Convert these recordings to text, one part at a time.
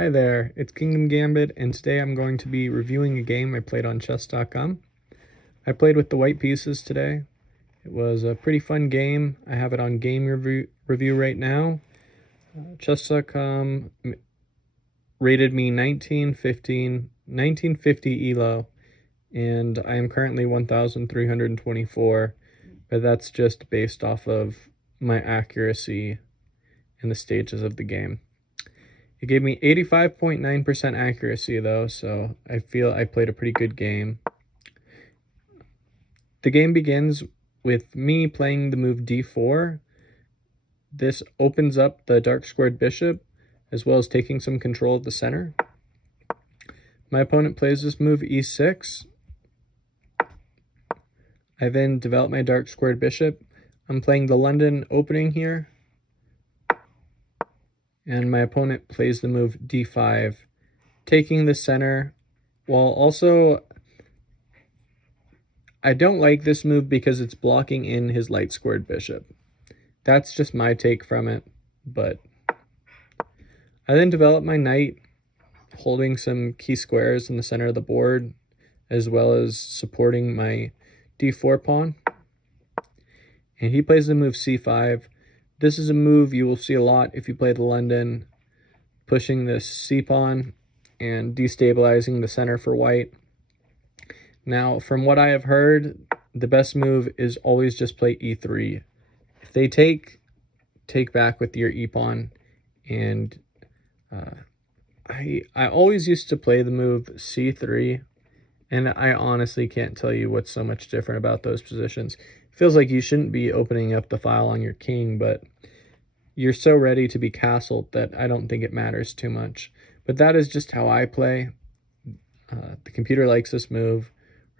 Hi there, it's Kingdom Gambit, and today I'm going to be reviewing a game I played on chess.com. I played with the white pieces today. It was a pretty fun game. I have it on game review right now. Chess.com rated me 1950 elo, and I am currently 1,324, but that's just based off of my accuracy in the stages of the game. It gave me 85.9% accuracy though, so I feel I played a pretty good game. The game begins with me playing the move d4. This opens up the dark squared bishop, as well as taking some control of the center. My opponent plays this move e6. I then develop my dark squared bishop. I'm playing the London opening here. And my opponent plays the move d5, taking the center, while also I don't like this move because it's blocking in his light squared bishop. That's just my take from it, but I then develop my knight, holding some key squares in the center of the board, as well as supporting my d4 pawn. And he plays the move c5. This is a move you will see a lot if you play the London, pushing this c-pawn and destabilizing the center for white. Now, from what I have heard, the best move is always just play e3. If they take back with your e-pawn, and I always used to play the move c3, and I honestly can't tell you what's so much different about those positions. It feels like you shouldn't be opening up the file on your king, but you're so ready to be castled that I don't think it matters too much. But that is just how I play. The computer likes this move.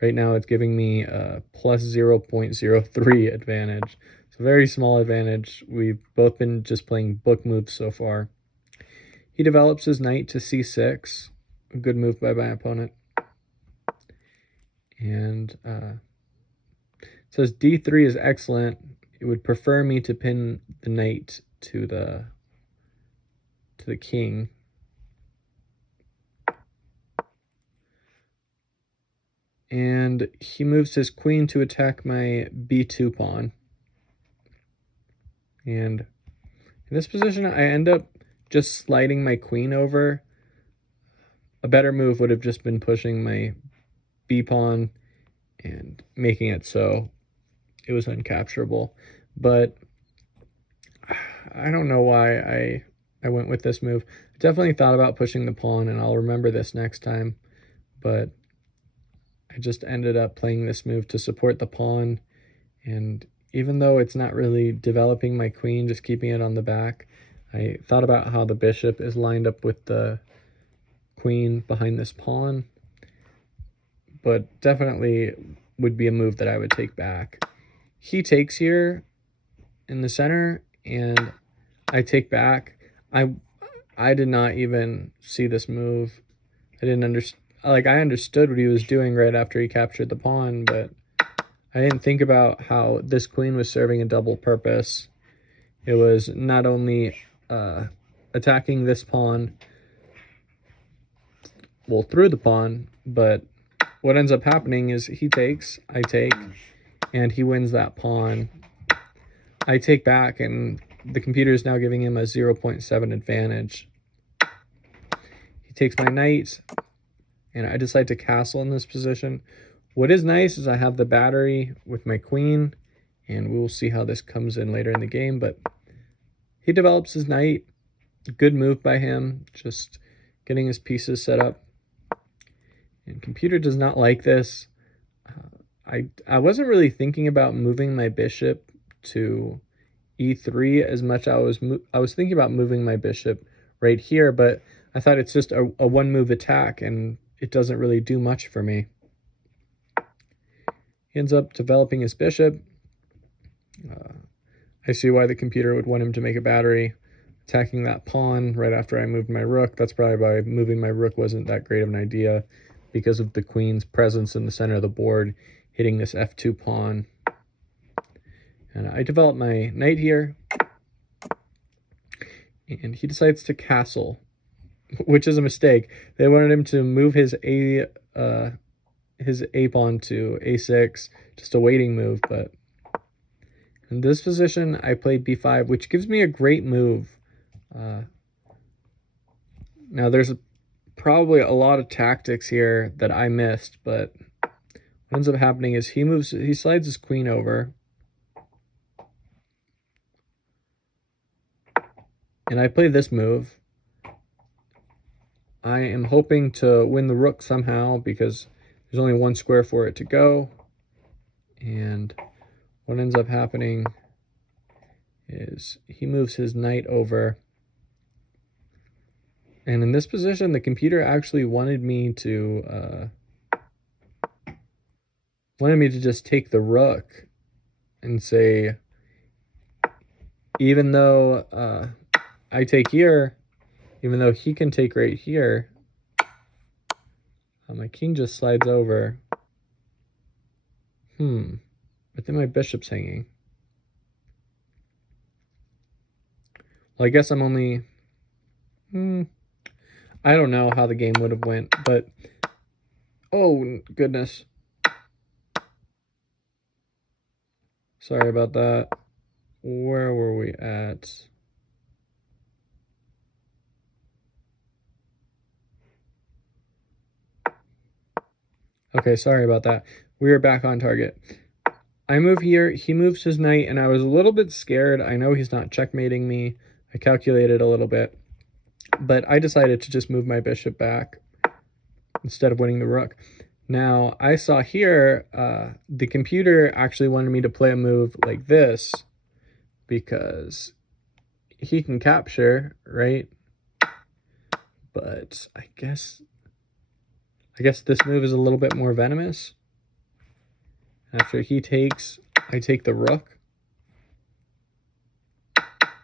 Right now it's giving me a plus 0.03 advantage. It's a very small advantage. We've both been just playing book moves so far. He develops his knight to c6. A good move by my opponent. And says d3 is excellent. It would prefer me to pin the knight to the king. And he moves his queen to attack my b2 pawn. And in this position, I end up just sliding my queen over. A better move would have just been pushing my b pawn and making it so it was uncapturable. But I don't know why I went with this move. I definitely thought about pushing the pawn, and I'll remember this next time. But I just ended up playing this move to support the pawn, and even though it's not really developing my queen, just keeping it on the back, I thought about how the bishop is lined up with the queen behind this pawn, but definitely would be a move that I would take back. He takes here in the center, and I take back. I did not even see this move. I didn't understand. Like, I understood what he was doing right after he captured the pawn, but I didn't think about how this queen was serving a double purpose. It was not only attacking this pawn, well, through the pawn, but what ends up happening is he takes, I take, and he wins that pawn. I take back, and the computer is now giving him a 0.7 advantage. He takes my knight, and I decide to castle in this position. What is nice is I have the battery with my queen, and we will see how this comes in later in the game, but he develops his knight. Good move by him, just getting his pieces set up. And computer does not like this. I wasn't really thinking about moving my bishop to e3 as much. I was thinking about moving my bishop right here, but I thought it's just a one move attack, and it doesn't really do much for me. He ends up developing his bishop. I see why the computer would want him to make a battery, attacking that pawn right after I moved my rook. That's probably why moving my rook wasn't that great of an idea, because of the queen's presence in the center of the board, hitting this f2 pawn. And I develop my knight here, and he decides to castle. which is a mistake. They wanted him to move his a pawn to a6, just a waiting move. But in this position, I played b5, which gives me a great move. Now there's probably a lot of tactics here that I missed, but what ends up happening is he slides his queen over, and I play this move. I am hoping to win the rook somehow because there's only one square for it to go. And what ends up happening is he moves his knight over. And in this position, the computer actually wanted me to just take the rook and say, even though I take here, even though he can take right here, my king just slides over. But then my bishop's hanging. Well, I guess I'm only... I don't know how the game would have went, but... Oh, goodness. Sorry about that. Where were we at? Okay, sorry about that. We are back on target. I move here, he moves his knight, and I was a little bit scared. I know he's not checkmating me. I calculated a little bit. But I decided to just move my bishop back instead of winning the rook. Now, I saw here, the computer actually wanted me to play a move like this because he can capture, right? But I guess this move is a little bit more venomous. After he takes, I take the rook.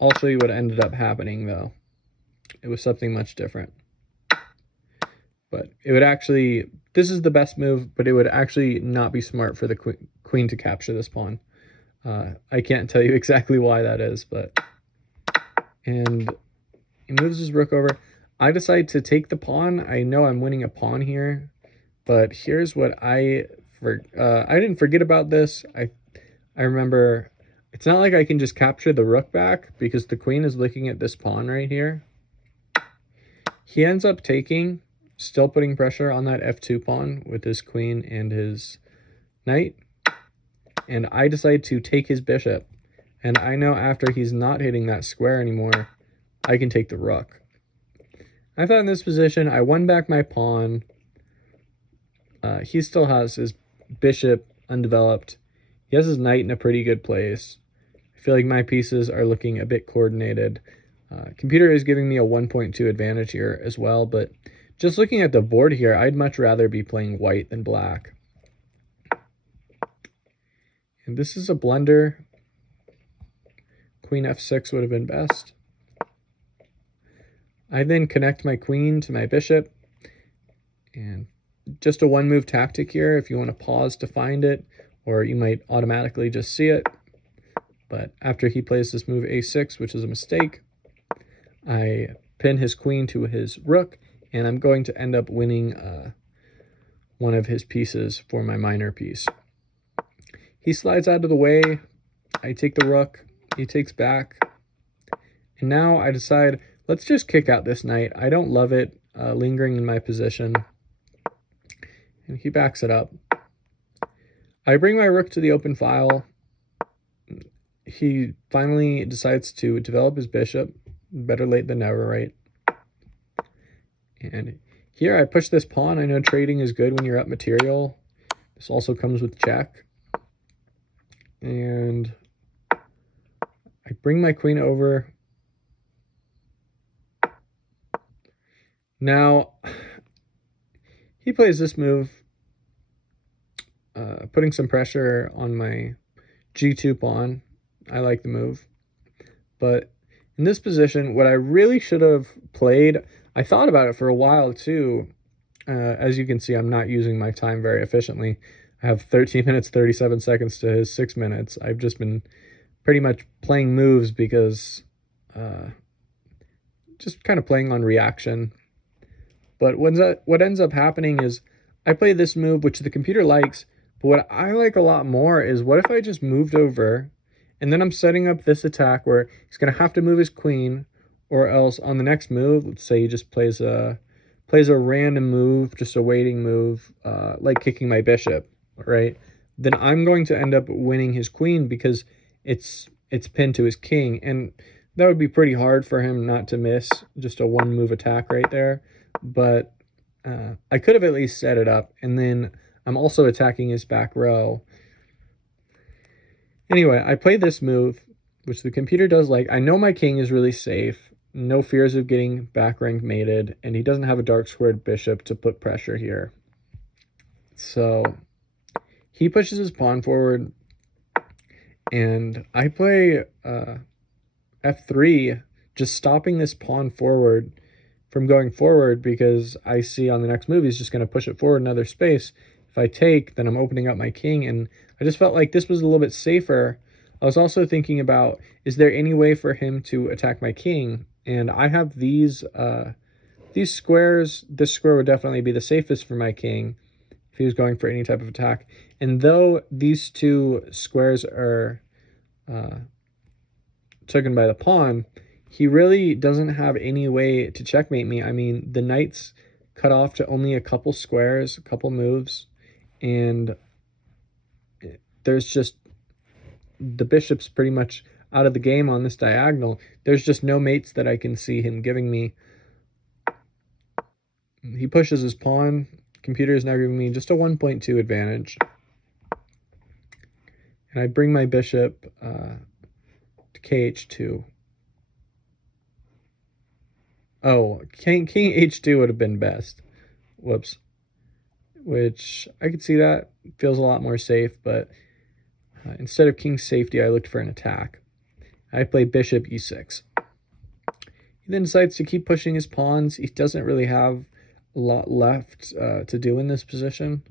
I'll show you what ended up happening, though. It was something much different. But it would actually, this is the best move, but it would actually not be smart for the queen to capture this pawn. I can't tell you exactly why that is, but... And he moves his rook over. I decide to take the pawn. I know I'm winning a pawn here, but here's what I didn't forget about this. I remember it's not like I can just capture the rook back because the queen is looking at this pawn right here. He ends up taking, still putting pressure on that f2 pawn with his queen and his knight. And I decide to take his bishop. And I know after he's not hitting that square anymore, I can take the rook. I thought in this position, I won back my pawn. He still has his bishop undeveloped. He has his knight in a pretty good place. I feel like my pieces are looking a bit coordinated. Computer is giving me a 1.2 advantage here as well, but just looking at the board here, I'd much rather be playing white than black. And this is a blunder. Queen f6 would have been best. I then connect my queen to my bishop. And just a one-move tactic here if you want to pause to find it, or you might automatically just see it. But after he plays this move a6, which is a mistake, I pin his queen to his rook, and I'm going to end up winning one of his pieces for my minor piece. He slides out of the way. I take the rook. He takes back. And now I decide, let's just kick out this knight. I don't love it lingering in my position. And he backs it up. I bring my rook to the open file. He finally decides to develop his bishop. Better late than never, right? And here I push this pawn. I know trading is good when you're up material. This also comes with check. And I bring my queen over. Now, he plays this move, putting some pressure on my g2 pawn. I like the move. But in this position, what I really should have played, I thought about it for a while too. As you can see, I'm not using my time very efficiently. I have 13 minutes, 37 seconds to his 6 minutes. I've just been pretty much playing moves because just kind of playing on reaction. But what ends up happening is I play this move, which the computer likes, but what I like a lot more is what if I just moved over and then I'm setting up this attack where he's going to have to move his queen, or else on the next move, let's say he just plays a random move, just a waiting move, like kicking my bishop, right? Then I'm going to end up winning his queen because it's pinned to his king, and that would be pretty hard for him not to miss just a one move attack right there. But I could have at least set it up, and then I'm also attacking his back row. Anyway, I play this move, which the computer does like. I know my king is really safe, no fears of getting back rank mated, and he doesn't have a dark squared bishop to put pressure here. So he pushes his pawn forward, and I play f3, just stopping this pawn forward from going forward, because I see on the next move he's just going to push it forward another space. If I take, then I'm opening up my king, and I just felt like this was a little bit safer. I was also thinking about, is there any way for him to attack my king? And I have these squares. This square would definitely be the safest for my king if he was going for any type of attack. And though these two squares are taken by the pawn, he really doesn't have any way to checkmate me. I mean, the knight's cut off to only a couple squares, a couple moves, and there's just, the bishop's pretty much out of the game on this diagonal. There's just no mates that I can see him giving me. He pushes his pawn. Computer is now giving me just a 1.2 advantage. And I bring my bishop to kh2. Oh, king h2 would have been best. Whoops. Which, I could see that. Feels a lot more safe, but instead of king safety, I looked for an attack. I play bishop e6. He then decides to keep pushing his pawns. He doesn't really have a lot left to do in this position.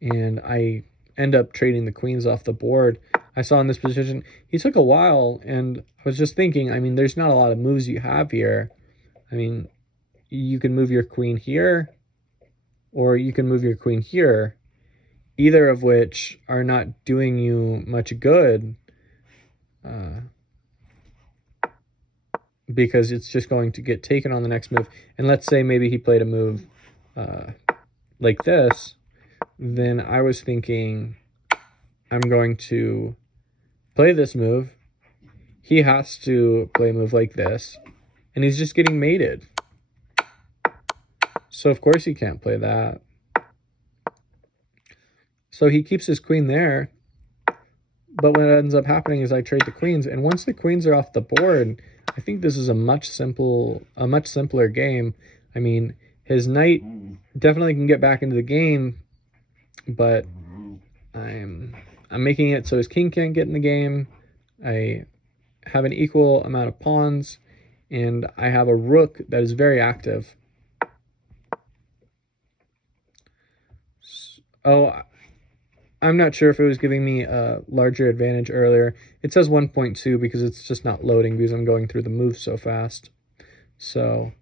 And I end up trading the queens off the board. I saw in this position, he took a while, and I was just thinking, I mean, there's not a lot of moves you have here. I mean, you can move your queen here, or you can move your queen here, either of which are not doing you much good, because it's just going to get taken on the next move. And let's say maybe he played a move like this, then I was thinking, I'm going to play this move. He has to play a move like this, and he's just getting mated. So of course he can't play that. So he keeps his queen there, but what ends up happening is I trade the queens, and once the queens are off the board, I think this is a much simpler game. I mean, his knight definitely can get back into the game, but I'm making it so his king can't get in the game. I have an equal amount of pawns, and I have a rook that is very active. Oh, I'm not sure if it was giving me a larger advantage earlier. It says 1.2 because it's just not loading because I'm going through the moves so fast. So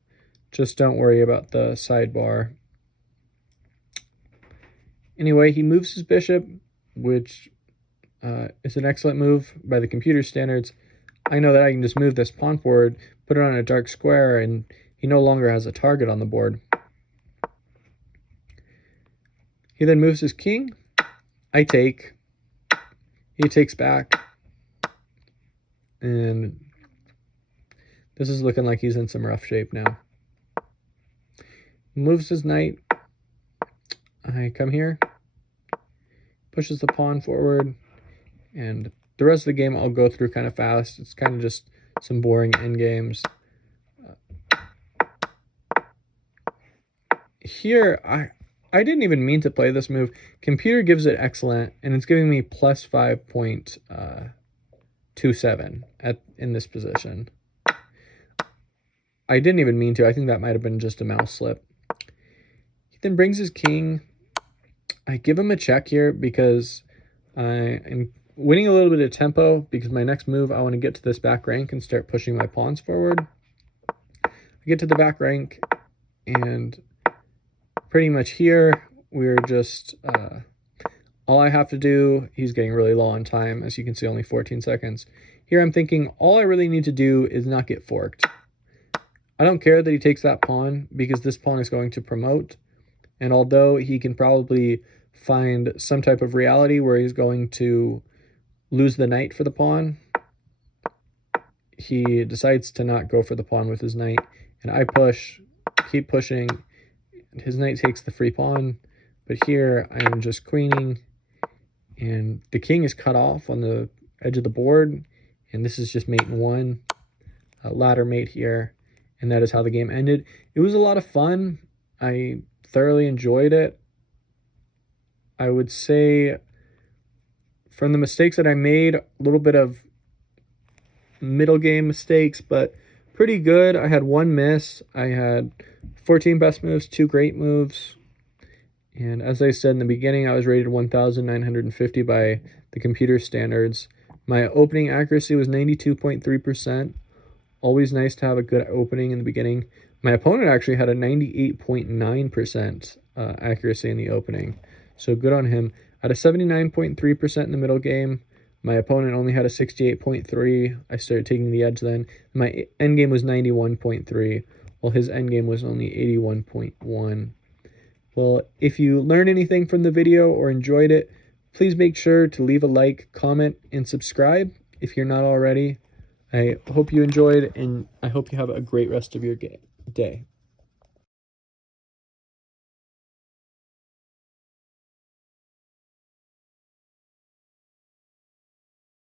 just don't worry about the sidebar. Anyway, he moves his bishop, which is an excellent move by the computer standards. I know that I can just move this pawn forward, put it on a dark square, and he no longer has a target on the board. He then moves his king. I take. He takes back. And this is looking like he's in some rough shape now. Moves his knight. I come here. Pushes the pawn forward. And the rest of the game I'll go through kind of fast. It's kind of just some boring endgames. Here, I didn't even mean to play this move. Computer gives it excellent, and it's giving me plus 5.27 in this position. I didn't even mean to. I think that might have been just a mouse slip. He then brings his king. I give him a check here because I am winning a little bit of tempo, because my next move, I want to get to this back rank and start pushing my pawns forward. I get to the back rank, and pretty much here, we're just, all I have to do, he's getting really low on time, as you can see, only 14 seconds. Here I'm thinking, all I really need to do is not get forked. I don't care that he takes that pawn, because this pawn is going to promote, and although he can probably find some type of reality where he's going to lose the knight for the pawn, he decides to not go for the pawn with his knight, and I push, keep pushing. His knight takes the free pawn, but here I am just queening, and the king is cut off on the edge of the board, and this is just mate in one, a ladder mate here, and that is how the game ended. It was a lot of fun. I thoroughly enjoyed it. I would say from the mistakes that I made, a little bit of middle game mistakes, but pretty good. I had one miss. I had 14 best moves, 2 great moves. And as I said in the beginning, I was rated 1,950 by the computer standards. My opening accuracy was 92.3%. Always nice to have a good opening in the beginning. My opponent actually had a 98.9% accuracy in the opening. So good on him. I had a 79.3% in the middle game. My opponent only had a 68.3. I started taking the edge then. My endgame was 91.3, while his endgame was only 81.1. Well, if you learned anything from the video or enjoyed it, please make sure to leave a like, comment, and subscribe if you're not already. I hope you enjoyed, and I hope you have a great rest of your day.